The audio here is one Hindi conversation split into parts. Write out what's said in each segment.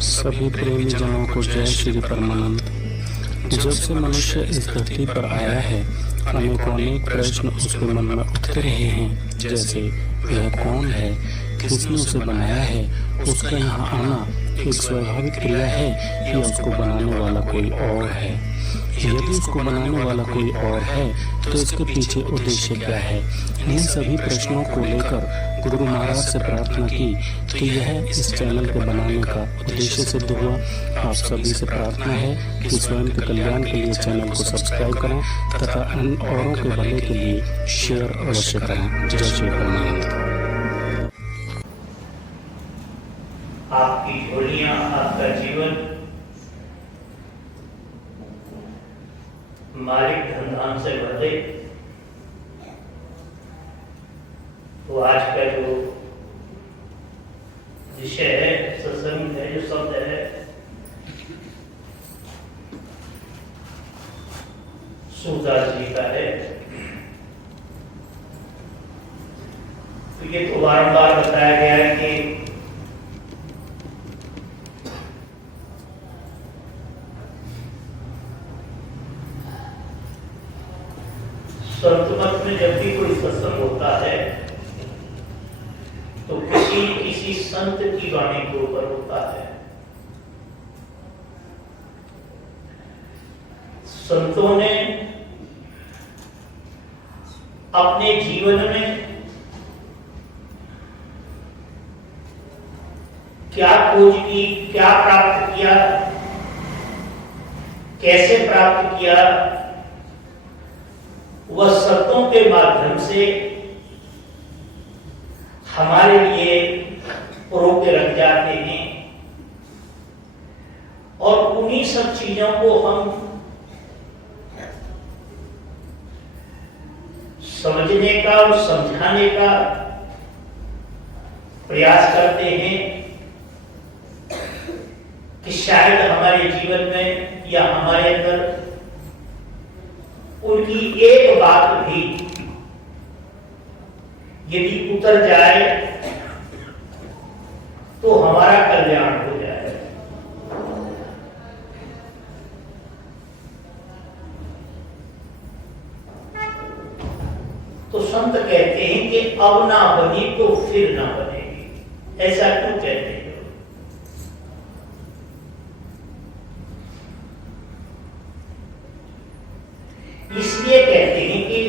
सभी प्रेमी जनों को जय श्री परमानंद। जब से मनुष्य इस धरती पर आया है, अनेक प्रश्न उसके मन में उठते रहे हैं, जैसे वह कौन है, किसने उसे बनाया है, उसका यहाँ आना एक स्वाभाविक क्रिया है या उसको बनाने वाला कोई और है। यदि उसको बनाने वाला कोई और है तो इसके पीछे उद्देश्य क्या है। इन सभी प्रश्नों को लेकर गुरु महाराज से प्रार्थना की तो यह इस चैनल के बनाने का उद्देश्य सिद्ध हुआ। आप सभी से प्रार्थना है कि स्वयं के कल्याण के लिए चैनल को सब्सक्राइब करें तथा अन्य औरों के भले के लिए शेयर अवश्य करें। जय श्री परमानंद। आपकी झोलियां, आपका जीवन मालिक धन धान से भर दे। तो आज का जो विषय है, सत्संग है, जो शब्द है, सूरदास जी का है। तो ये तो बारंबार बताया गया है कि संत मत में जब भी कोई सत्संग होता है तो किसी संत की वाणी के ऊपर होता है। संतों ने अपने जीवन में क्या खोज की, क्या प्राप्त किया, कैसे प्राप्त किया, वह शब्दों के माध्यम से हमारे लिए रोक के रख जाते हैं और उन्हीं सब चीजों को हम समझने का और समझाने का प्रयास करते हैं कि शायद हमारे जीवन में या हमारे अंदर उनकी एक बात भी यदि उतर जाए तो हमारा कल्याण हो जाए। तो संत कहते हैं कि अब ना बनी तो फिर ना बनेगी। ऐसा क्यों कहते हैं? इसलिए कहते हैं कि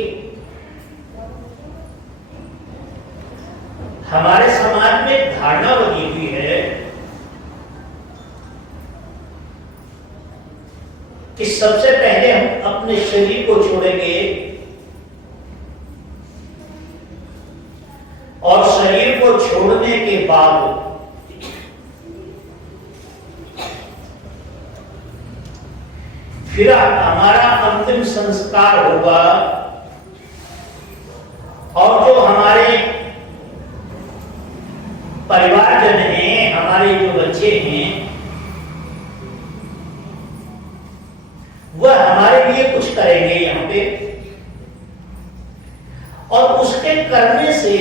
हमारे समाज में धारणा बनी हुई है कि सबसे पहले हम अपने शरीर को छोड़ेंगे और शरीर को छोड़ने के बाद फिर हमारा अंतिम संस्कार होगा और जो हमारे परिवारजन हैं, हमारे जो बच्चे हैं, वह हमारे लिए कुछ करेंगे यहाँ पे और उसके करने से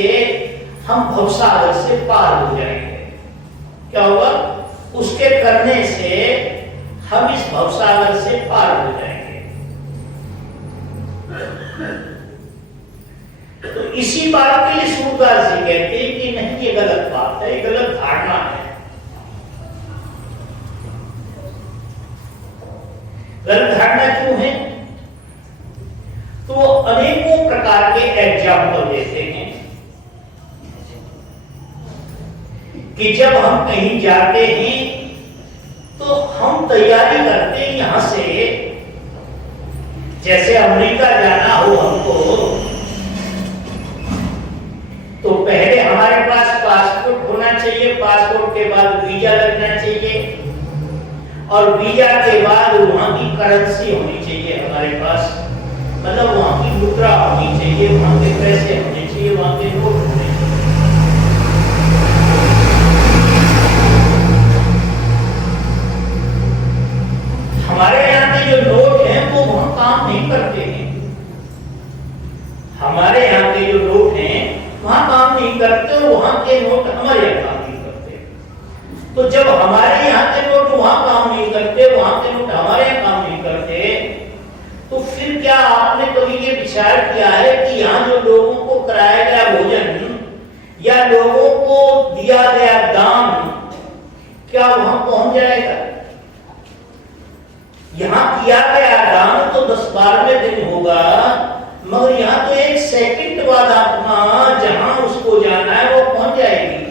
हम भवसागर से पार हो जाएंगे। क्या होगा? उसके करने से हम इस भवसागर से पार हो जाएंगे। तो इसी बात के लिए सूरदास जी कहते हैं कि नहीं, ये गलत बात है, ये गलत धारणा है। गलत धारणा क्यों है? तो अनेकों प्रकार के एग्जाम्पल देते हैं कि जब हम कहीं जाते हैं तो हम तैयारी करते हैं यहां से, जैसे अमेरिका जाना हो हमको, तो पहले हमारे पास पासपोर्ट होना चाहिए, पासपोर्ट के बाद वीजा लगना चाहिए और वीजा के बाद वहां की करेंसी होनी चाहिए हमारे पास, मतलब वहां की मुद्रा होनी चाहिए, वहां के पैसे होने चाहिए, वहां के नोट होने चाहिए। हमारे यहाँ के जो नोट हैं वो वहां काम नहीं करते हैं। हमारे यहाँ के जो नोट हैं वहां काम नहीं करते और वहां के नोट हमारे यहाँ काम नहीं करते। तो जब हमारे यहाँ के यहां किया गया दान तो 10-12वें दिन होगा, मगर यहां तो 1 सेकंड बाद आत्मा जहां उसको जाना है वो पहुंच जाएगी।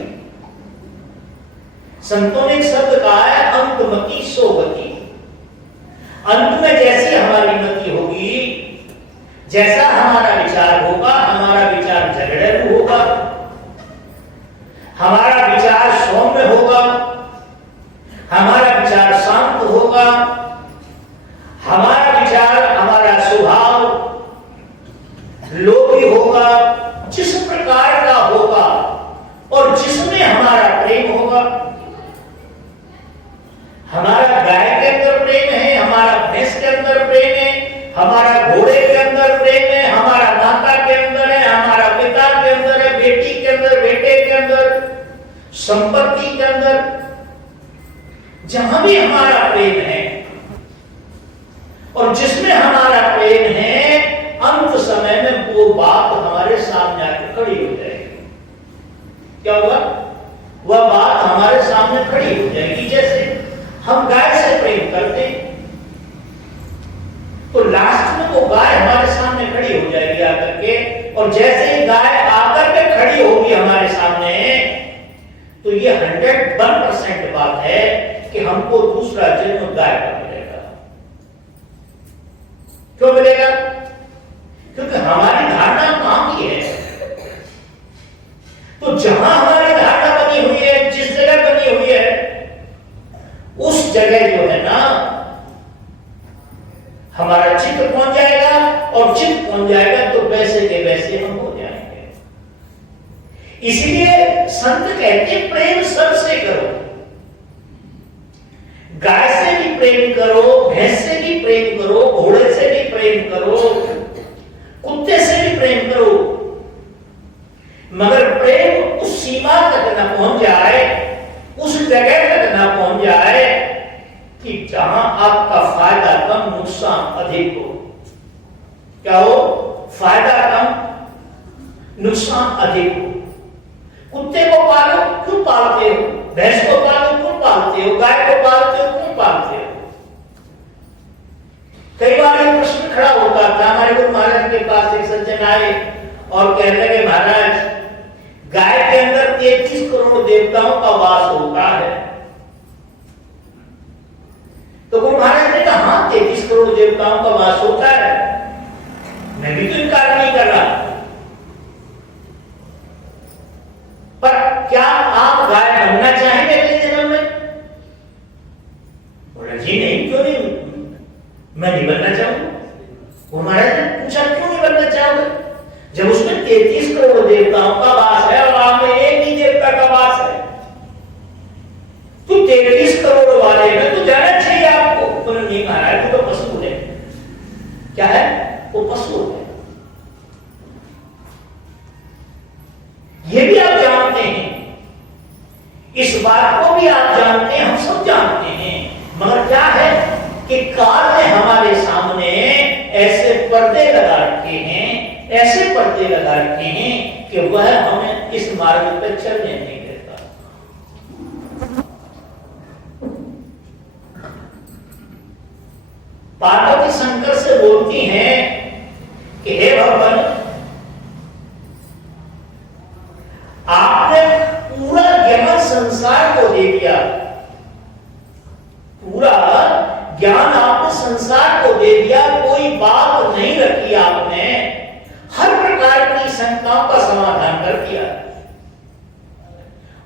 संतों ने एक शब्द कहा है, अंतमति सो गति। अंत में जैसी हमारी मति होगी, जैसा हमारा विचार होगा, हमारा विचार झगड़ेलू होगा, हमारा विचार सौम्य होगा, हमारा विचार शांत होगा, हमारा विचार, हमारा स्वभाव लोभी होगा, जिस प्रकार का होगा और जिसमें हमारा प्रेम होगा। हमारा गाय के अंदर प्रेम है, हमारा भैंस के अंदर प्रेम है, हमारा घोड़े के अंदर प्रेम है, हमारा माता के अंदर है, हमारा पिता के अंदर है, बेटी के अंदर, बेटे के अंदर, संपत्ति के अंदर, जहां भी हमारा प्रेम है और जिसमें हमारा प्रेम है, अंत समय में वो बात हमारे सामने आकर खड़ी हो जाएगी। क्या हुआ? वह बात हमारे सामने खड़ी हो जाएगी। जैसे हम गाय से प्रेम करते तो लास्ट में वो गाय हमारे सामने खड़ी हो जाएगी आकर के, और जैसे ही गाय आकर के खड़ी होगी हमारे सामने, तो ये 101% बात है कि हमको दूसरा जन्म गाय का मिलेगा। क्यों मिलेगा? क्योंकि हमारी धारणा कहां की है? तो जहां हमारी धारणा बनी हुई है, जिस जगह बनी हुई है, उस जगह जो है ना, हमारा चित्त पहुंच जाएगा, और चित्त पहुंच जाएगा तो वैसे के वैसे हम हो जाएंगे। इसलिए संत कहते प्रेम सबसे करो। गाय से भी प्रेम करो, भैंस से भी प्रेम करो, घोड़े से भी प्रेम करो, कुत्ते से भी प्रेम करो, मगर प्रेम उस सीमा तक न पहुंच जाए, उस जगह तक न पहुंच जाए कि जहां आपका फायदा कम, नुकसान अधिक हो। क्या हो? फायदा कम, नुकसान अधिक हो। कुत्ते को पालो, क्यों पालते हो? भैंस को पालो, क्यों पालते हो? गाय को पालते हो, क्यों पालते हो? कई बार एक प्रश्न खड़ा होता था। हमारे गुरु महाराज के पास एक सज्जन आए और कहने लगे, महाराज गाय के अंदर 33 करोड़ देवताओं का वास होता है। तो गुरु महाराज ने कहा, हाँ 33 करोड़ देवताओं का वास होता है, मैं भी तो इनकार नहीं कर रहा, पर क्या आप गाय बनना चाहेंगे अगले जन्म में? बोला जी नहीं, क्यों नहीं, मैं नहीं बनना चाहूंगा। गुरु महाराज ने पूछा, क्यों नहीं बनना चाहोगे? जब उसमें 33 करोड़ देवताओं का वास है और आप में एक ही देवता का वास है, तो 33 करोड़ वाले में तो जाना चाहिए आपको। उन्होंने नहीं महाराज, वो तो पशु है। क्या है? वो पशु है। ये भी आप जानते हैं, इस बात को भी आप जानते हैं, हम सब जानते हैं, मगर क्या है कि काल ने हमारे सामने ऐसे पर्दे लगा रखे हैं, ऐसे पर्दे लगा रखे हैं कि वह हमें इस मार्ग पर चलने नहीं देता। पार्वती शंकर से बोलती हैं कि हे भगवान, आपने पूरा ज्ञान संसार को दे दिया, पूरा ज्ञान आपने संसार को दे दिया, कोई बात नहीं रखी आपने, हर प्रकार की शंकाओं का समाधान कर दिया।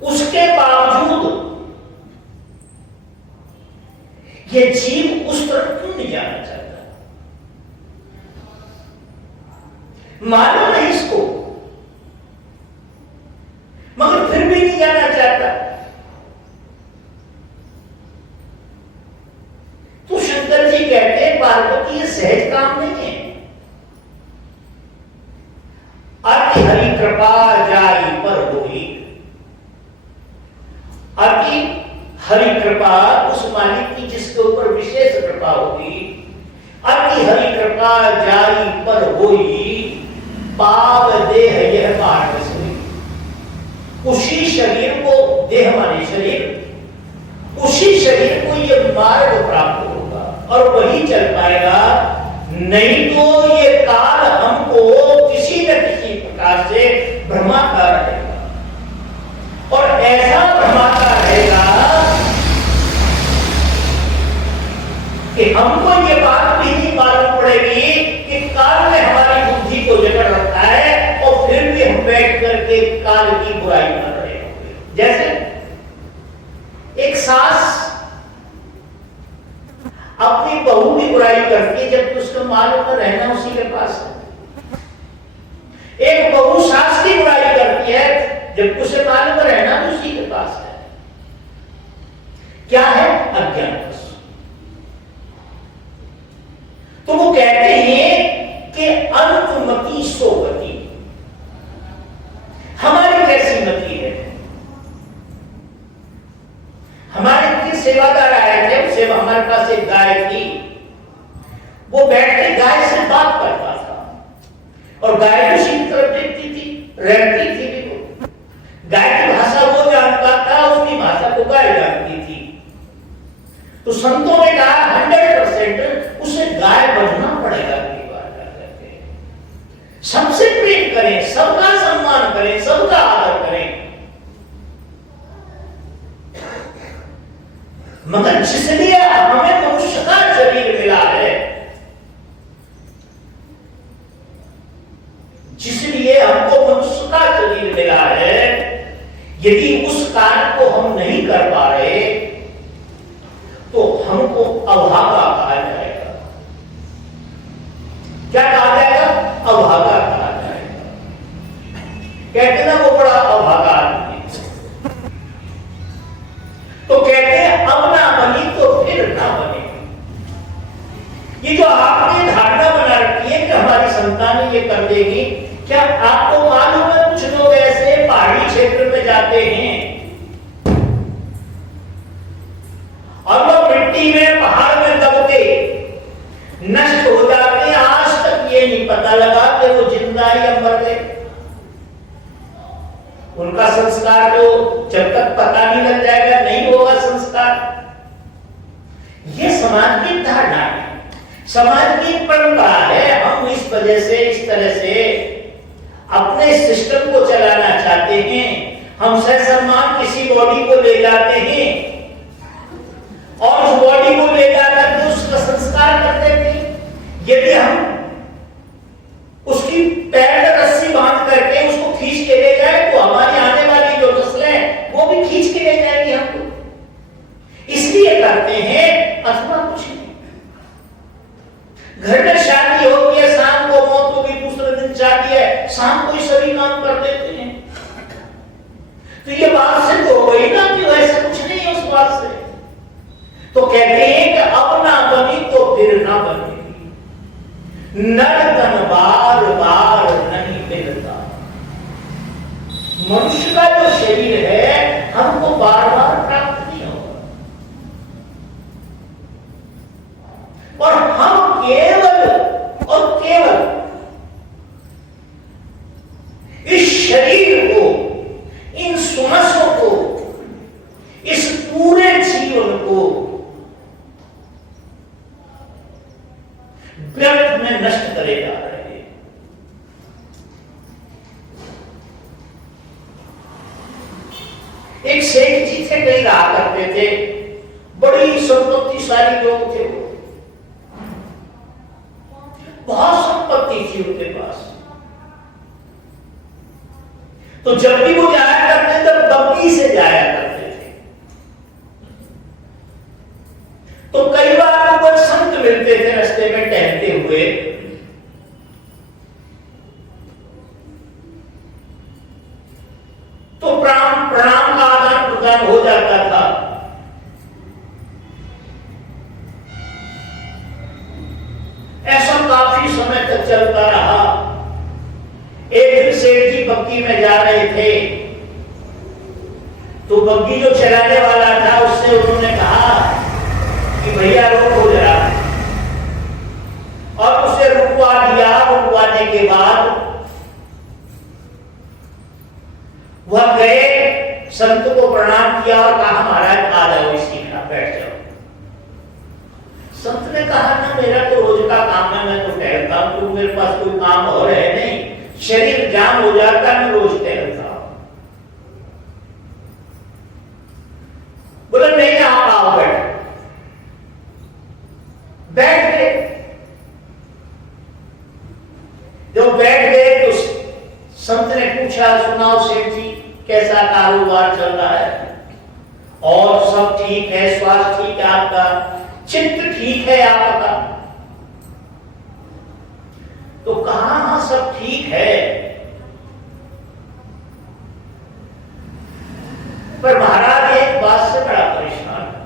उसके बावजूद ये जीव उस तरफ क्यों नहीं जाना चाहता? मालूम है इसको, मगर फिर भी नहीं जाना चाहता। तो शंकर जी कहते हैं, पार्वती ये सहज काम नहीं है। अति हरि कृपा जाई पर होई। अति हरि कृपा उस मालिक की जिसके ऊपर विशेष कृपा होगी। अति हरि कृपा जाई पर होई, पाव देह यह मार्ग सोई। उसी शरीर को, देह माने शरीर, उसी शरीर को यह मार्ग प्राप्त होगा और वही नहीं तो ये काल हमको किसी न किसी प्रकार से भ्रमाता रहेगा, और ऐसा भ्रमाता रहेगा कि हमको ये बात भी नहीं मालूम पड़ेगी कि काल ने हमारी बुद्धि को जकड़ रखा है, और फिर भी हम बैठ करके काल की बुराई कर रहे होंगे। जैसे एक सास अपनी बहू की बुराई करती है जब उसका मालूम में रहना उसी के पास है। एक बहू सास की बुराई करती है जब उसे मालूम में रहना तो उसी के पास है। क्या है? अज्ञान। तो वो कहते हैं कि अंतमति सोगति। हमारी कैसी मति है? हमारे की सेवादार आए थे, उसे हमारे पास एक गाय थी, वो बैठ के गाय से बात करता था, और गाय उसी की तरफ देखती थी, रहती थी भी वो। गाय की भाषा वो जानता था, उसकी भाषा को गाय जानती थी। तो संतों ने कहा 100% उसे गाय बनना पड़ेगा। सबसे प्रेम करें, सबका सम्मान करें, सबका आदर करें, मगर जिसलिए हमें मनुष्य का शरीर मिला है, जिसलिए हमको मनुष्य का शरीर मिला है, यदि उस कार्य को हम नहीं कर पा रहे तो हमको अभागा कहा जाएगा। क्या कहा जाएगा? अभागा कहा जाएगा। कहते ना वो बड़ा अभागा आदमी। तो कहते हैं अब ना बनी तो फिर ना बने। ये जो आपने धारणा बना रखी है कि हमारी संतान ये कर देगी, क्या आपको मालूम है कुछ लोग ऐसे पहाड़ी क्षेत्र में जाते हैं और वो मिट्टी में पहाड़ में दब के नष्ट हो जाते हैं, आज तक ये नहीं पता लगा कि वो जिंदा या मर गए। उनका संस्कार तो जब तक पता नहीं लग जाएगा नहीं होगा संस्कार। ये समाज की धारणा है, समाज की परंपरा है। हम इस वजह से इस तरह से अपने सिस्टम को चलाना चाहते हैं। हम ससम्मान किसी बॉडी को ले जाते हैं और उस बॉडी को ले जाकर के उसका संस्कार कर देते हैं। यदि हम उसकी पैर में रस्सी बांध करके उसको खींच के ले जाए तो हमारी आने वाली जो नस्लें वो भी खींच के ले जाएंगी हमको। इसलिए करते हैं, अथवा कुछ नहीं। घर में शादी होती है, शाम को मौत होगी, दूसरे दिन शादी है, शाम को ही सभी काम कर देते हैं। तो ये बात से तो हो गई ना कि वैसा कुछ नहीं है उस बात से। तो कहते हैं कि अब ना बनी तो फिर ना बनेगी, नर्तन बार बार नहीं मिलता। मनुष्य का जो शरीर है हमको बार बार प्राप्त नहीं होगा, और हम केवल और केवल इस शरीर को, इन श्वासों को, इस पूरे जीवन को व्यर्थ में नष्ट करे जा रहे हैं। एक सेठ जी थे, कहीं रहा करते थे, बड़ी संपत्तिशाली लोग थे वो, बहुत संपत्ति थी उनके पास। तो जब भी वो जाया करते थे बग्गी से जाया करते थे। तो कई बार वो संत मिलते थे रास्ते में टहलते हुए, तो प्रणाम का आदान प्रदान हो जाता था। ऐसा काफी समय तक चलता रहा। एक दिन सेठ जी बग्गी में जा रहे थे, तो बग्गी जो चलाने वाला था उससे उन्होंने कहा कि भैया रोको जरा, और उसे रुकवा दिया। रुकवाने के बाद वह गए, संत को प्रणाम किया और कहा महाराज आ जाओ, इसी में बैठ जाओ। संत ने कहा ना मेरा तो रोज का काम है, मैं तो मेरे पास कोई काम और है नहीं, शरीर जाम हो जाता है, मैं रोज टहलता हूं। बोला नहीं आप आओ, बैठ गए। जब बैठ गए तो संत ने पूछा, सुनाओ सेठ जी कैसा कारोबार चल रहा है? और सब ठीक है, स्वास्थ्य ठीक है आपका, चित्त ठीक है आपका? तो कहा हाँ सब ठीक है, पर महाराज एक बात से बड़ा परेशान है।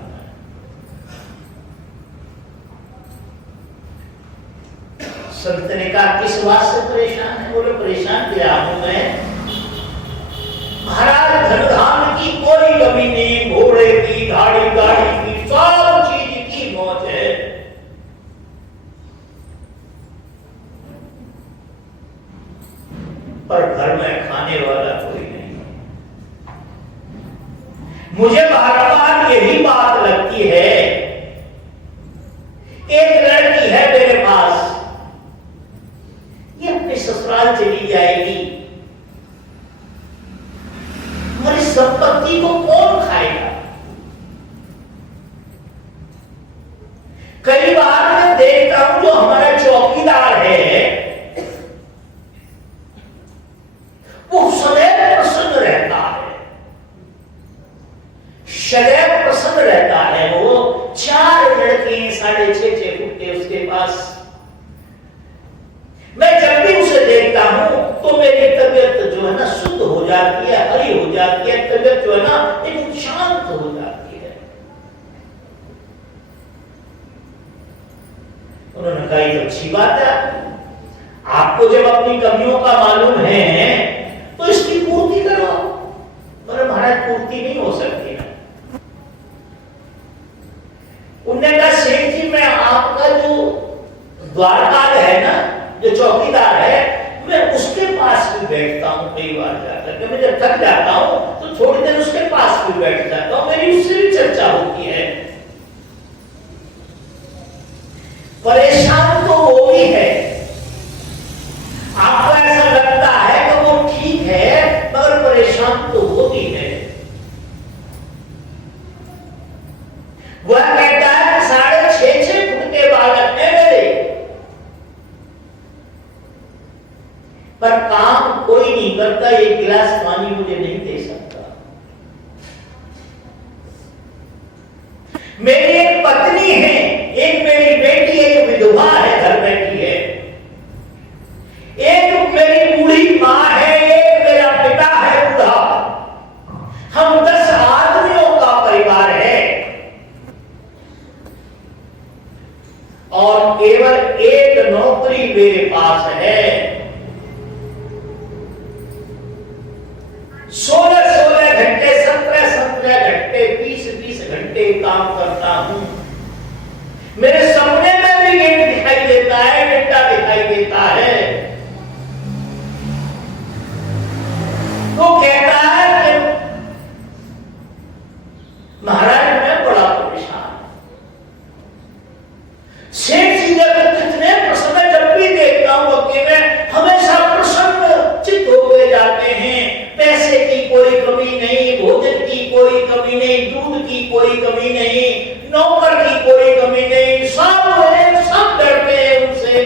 संत ने कहा किस बात से परेशान है? बोले परेशान क्या हूं मैं, महाराज धन धान की कोई कमी नहीं, घोड़े की, गाड़ी की, सब चीज की मौज है, पर घर में खाने वाला कोई नहीं। मुझे बार बार यही बात लगती है, एक लड़की है मेरे पास, ये अपने ससुराल चली जाएगी, हमारी संपत्ति को कौन खाएगा? कई बार मैं देखता हूं जो हमारा चौकीदार है वो सदैव प्रसन्न रहता है, सदैव प्रसन्न रहता है। वो 4 लड़के 6.5 फुट के उसके पास, मैं जब भी उसे देखता हूं तो मेरी तबीयत जो है ना शुद्ध हो जाती है, हरी हो जाती है, तबीयत जो है ना एकदम शांत हो जाती है। उन्होंने कहा ये अच्छी बात है, आपको जब अपनी कमियों का मालूम है तो इसकी पूर्ति करो। बोले महाराज पूर्ति नहीं हो सकती ना। उन्होंने कहा सेठ जी मैं आपका जो द्वारपाल है ना, जो चौकीदार है, मैं उसके पास भी बैठता हूं कई बार जाकर के, मैं जब थक जाता हूं तो थोड़ी देर उसके पास भी बैठ जाता हूं, मेरी उससे भी चर्चा होती है। परेशान तो वो भी है, आपको ऐसा लगता है कि वो ठीक है, मगर परेशान तो वो भी है। वह कहता है 6.5 फुट के बालक है मेरे, पर काम कोई नहीं करता, एक गिलास पानी मुझे नहीं दे सकता। मेरी एक पत्नी है, एक मेरी बेटी है जो विधवा है, घर बैठी है, एक मेरी बूढ़ी मां है, एक मेरा पिता है बूढ़ा, हम 10 आदमियों का परिवार है, और केवल एक नौकरी मेरे पास है। 16 घंटे 17 घंटे 20 घंटे काम करता हूं। मेरे सपने में भी गेट दिखाई देता है, डंडा दिखाई देता है। तो कहता है कि महाराज मैं बड़ा परेशान, सेठ जी जब कितने प्रसन्न, जब भी देखता हूं वकील में हमेशा प्रसन्न चित्त होते जाते हैं, पैसे की कोई कमी नहीं, भोजन की कोई कमी नहीं, दूध की कोई कमी नहीं, नौकर की कोई कमी नहीं, सब डरते हैं उनसे।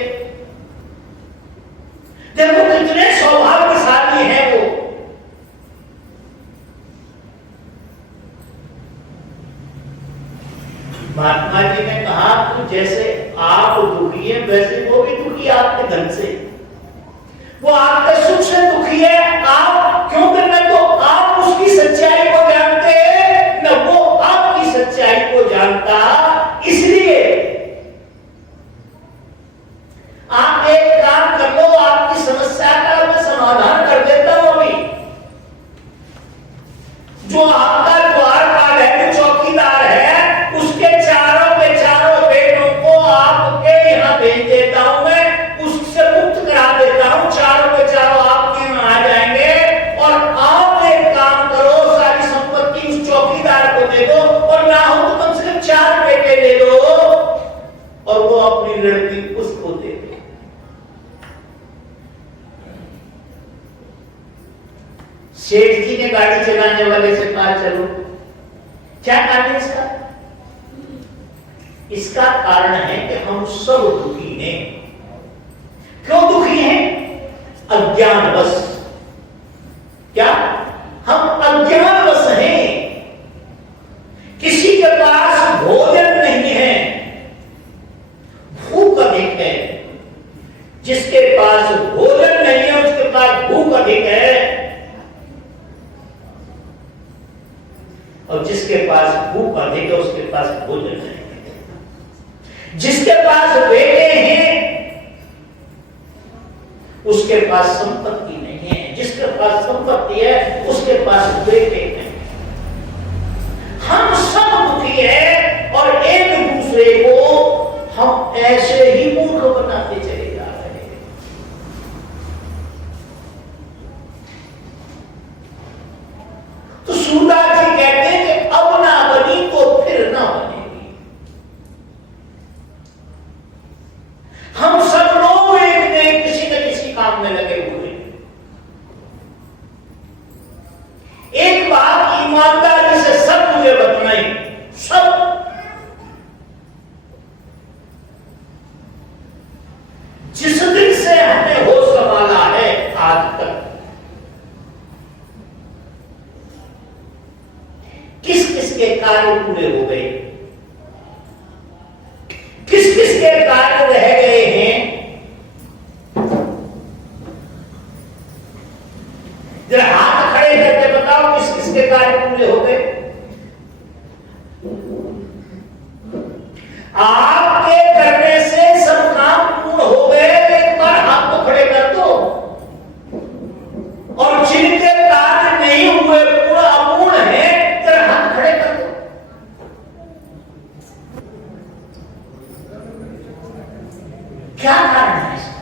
देखो कितने सौभाग्यशाली हैं वो। महात्मा जी ने कहा कि जैसे आप दुखी हैं वैसे वो भी दुखी आपके धन से, वो आपके सुख से दुखी है। आप क्यों करना, तो आप उसकी सच्चाई को जानते हैं न वो आपकी सच्चाई को जानता, इसलिए आप एक काम कर लो, आपकी समस्या का मैं समाधान कर देता हूं। अभी जो आपका द्वारपाल है, जो चौकीदार है, उसके चारों के चारों बेटों को आपके यहां भेज देता हूं मैं, उससे मुक्त करा देता हूं, चारों के चारों आपके यहां आ जाएंगे। सेठ जी ने गाड़ी चलाने वाले से कहा चलो, क्या कारण है इसका? इसका कारण है कि हम सब दुखी हैं। क्यों दुखी हैं? अज्ञानवश। क्या? हम अज्ञानवश हैं। किसी के पास भोजन नहीं है, भूख अधिक है। जिसके पास भोजन नहीं है उसके पास भूख अधिक है, और जिसके पास भूख अधिक है उसके पास भोजन नहीं है। जिसके पास बेटे हैं उसके पास संपत्ति नहीं है, जिसके पास संपत्ति है उसके पास बेटे नहीं। हम सब दुखी हैं और एक दूसरे को हम ऐसे ही मूर्ख बनाते चले जा रहे हैं। तो सूरदास जी कहते हैं कि अब ना बनी तो फिर ना बनेगी। हम सब लोग एक ने किसी न किसी काम में लगे हुए हैं। एक बात ईमानदारी से सब मुझे बतलाई, सब जिस दिन से हमने होश संभाला है आज तक, किस किस के कार्य पूरे हो गए, किस किस के कार्य रह गए हैं, जरा हाथ खड़े करके बताओ किस किस के कार्य पूरे हो गए। आपके करने से सब काम पूर्ण हो गए, एक बार हाथ तो खड़े कर दो। और जिनके कार्य नहीं हुए, पूर्ण अपूर्ण है, जरा हाथ खड़े कर दो। क्या कारण है इसका?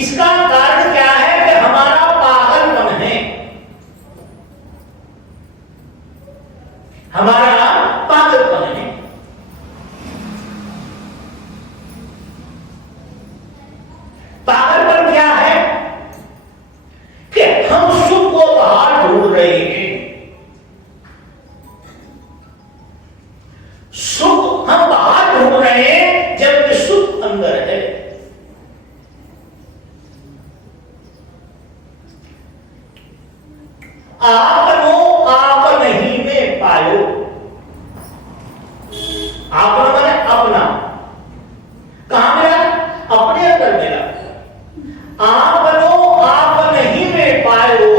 इसका कारण क्या है कि हमारा पागलपन है, हमारा पागलपन है। पागलपन क्या है कि हम सुख को बाहर ढूंढ रहे हैं। सुख हम बाहर ढूंढ रहे हैं जबकि सुख अंदर है। आपनो आप नहीं में पायो। आपना माने अपना, कहां मिला? अपने अंदर मिला। आपनो आप नहीं में पायो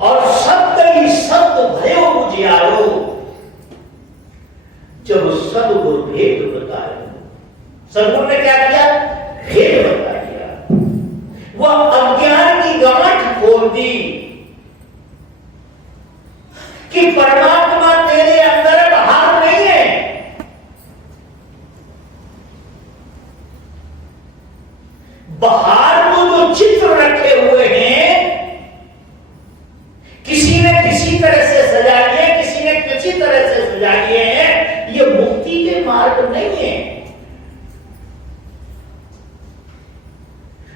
और शब्द ही शब्द भयो बुझियारो। जब सदगुरु भेद बताया, सदगुरु ने क्या किया? भेद बता दिया। वह अज्ञान की गांठ खोल दी कि परमात्मा तेरे अंदर बाहर नहीं है। बाहर को जो चित्र रखे हुए हैं, किसी ने किसी तरह से सजा लिए, किसी ने किसी तरह से सजा लिए हैं, ये मुक्ति के मार्ग नहीं है।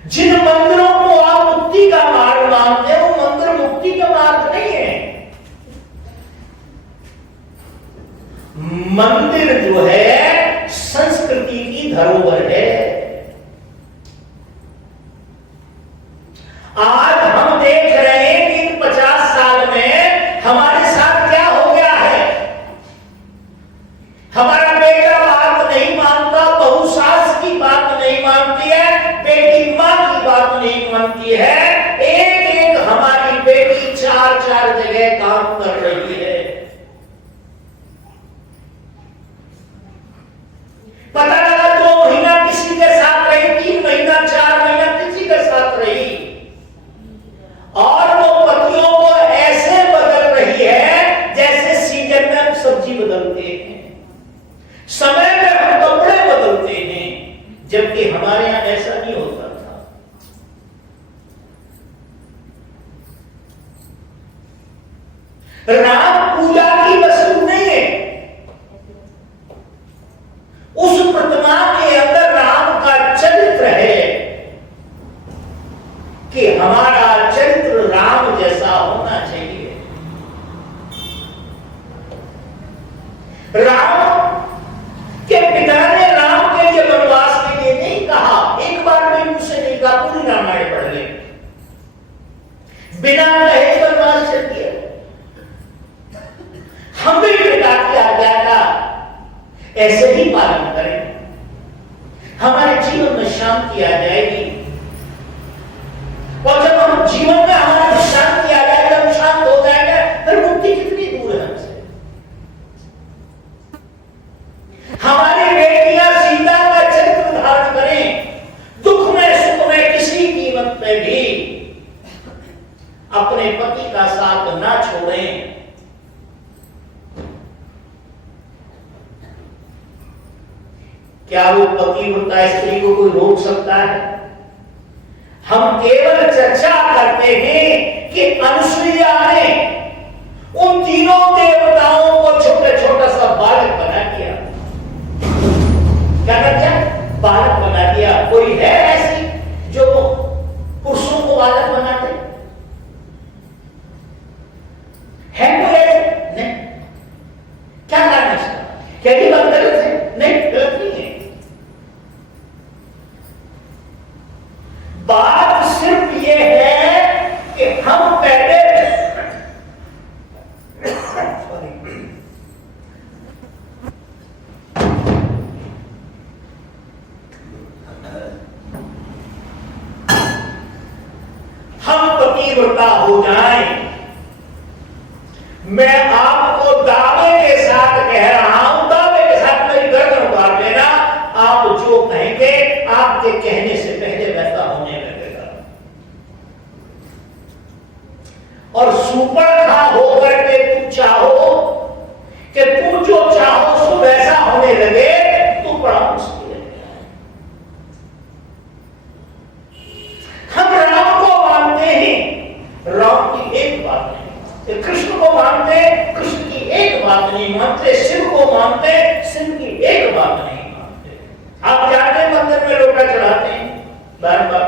जिन मंदिरों को आप मुक्ति का मार्ग मानते हैं, वो मंदिर मुक्ति का मार्ग नहीं है। मंदिर जो है संस्कृति की धरोहर है। आज हम देख रहे हैं कि इन 50 साल में हमारे साथ क्या हो गया है। हमारा बेटा बात नहीं मानता, बहू सास की बात नहीं मानती है, बेटी मां की बात नहीं मानती है। एक एक हमारी बेटी 4-4 जगह काम कर रही है। पता लगा 2 महीना किसी के साथ रही, 3 महीना 4 महीना किसी के साथ रही, और वो पतियों को ऐसे बदल रही है जैसे सीजन में हम सब्जी बदलते हैं, समय में हम कपड़े बदलते हैं, जबकि हमारे यहां ऐसा नहीं होता था। राम पूजा की वस्तु नहीं है। उस प्रतिमा के अंदर राम का चरित्र है राम के पिता ने राम के लिए वनवास के लिए नहीं कहा, एक बार भी मुझसे नहीं कहा, पूरी रामायण पढ़ ले, बिना कहे वनवास चल दिया। हम भी पिता की आज्ञा का ऐसे ही पालन करें, हमारे जीवन में शांति आ जाएगी। और जब हम जीवन में हमारा शांति आ जाएगा, हम शांत हो जाएगा, फिर मुक्ति कितनी दूर है हमसे। हमारी बेटियां सीता का चरित्र धारण करें, दुख में सुख में किसी कीमत पे भी अपने पति का साथ ना छोड़ें। क्या वो पतिव्रता स्त्री को कोई रोक सकता है? हम केवल चर्चा करते हैं कि अनुसुईया ने उन तीनों देवताओं को छोटा छोटा सा बालक बना दिया। क्या करता? बालक बना दिया। कोई है ऐसी जो पुरुषों को बालक बनाते? है कोई ऐसे? नहीं। क्या कारण है इसका? क्या ये बात गलत है? नहीं, गलत नहीं है। बात सिर्फ ये है कि हम पहले हम पतिव्रता हो जाएं। मैं आपको दावे के साथ कह रहा हूं, दावे के साथ मेरी गर्दन उतार लेना, आप जो कहेंगे आपके कहने से पहले वैसा होने लगेगा। और सुपर्णखा होकर के तुम चाहो कि तुम जो चाहो सो वैसा होने लगे तो बड़ा मुश्किल है। हम राम को मानते हैं, राम की एक बात नहीं, कृष्ण को मानते, कृष्ण की एक बात नहीं मानते, शिव को मानते, शिव की एक बात नहीं मानते। आप जाते हैं मंदिर में लोटा चढ़ाते हैं बार बार,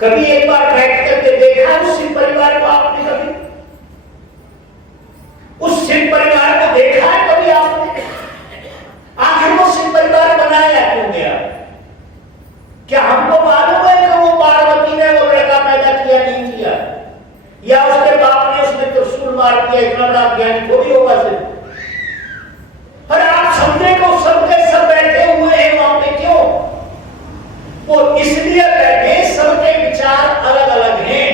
कभी एक बार बैठ करके देखा उस शिव परिवार को आपने? कभी उस शिव परिवार को देखा है कभी आपने? आखिर वो शिव परिवार बनाया क्यों गया? क्या हमको मालूम है कि वो पार्वती ने वो लड़का पैदा किया नहीं किया, या उसके बाप ने उसने त्रिशूल मार दिया? इतना बड़ा ज्ञानी थोड़ी होगा सिर्फ। पर आप समझे को सबके सब बैठे हुए हैं वहां पे, क्यों? वो इसलिए बैठे, सबके विचार अलग अलग हैं।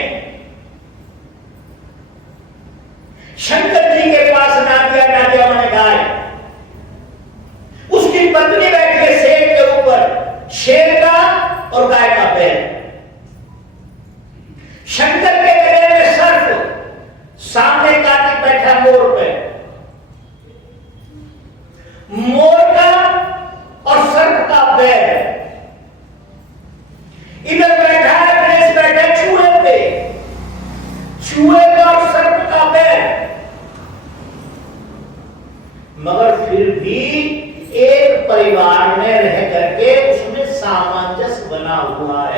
शंकर जी के पास नादिया माने गाय, उसकी पत्नी बैठी है शेर के ऊपर, शेर का और गाय का बैल। शंकर के गले में सर्प, सामने कार्तिक बैठा मोर पे, मोर का और सर्प का बैल। इधर बैठा है गणेश, बैठा चूहे पे, चूहे का और सर्प का बैल। मगर फिर भी एक परिवार में रह करके उसमें सामंजस्य बना हुआ है।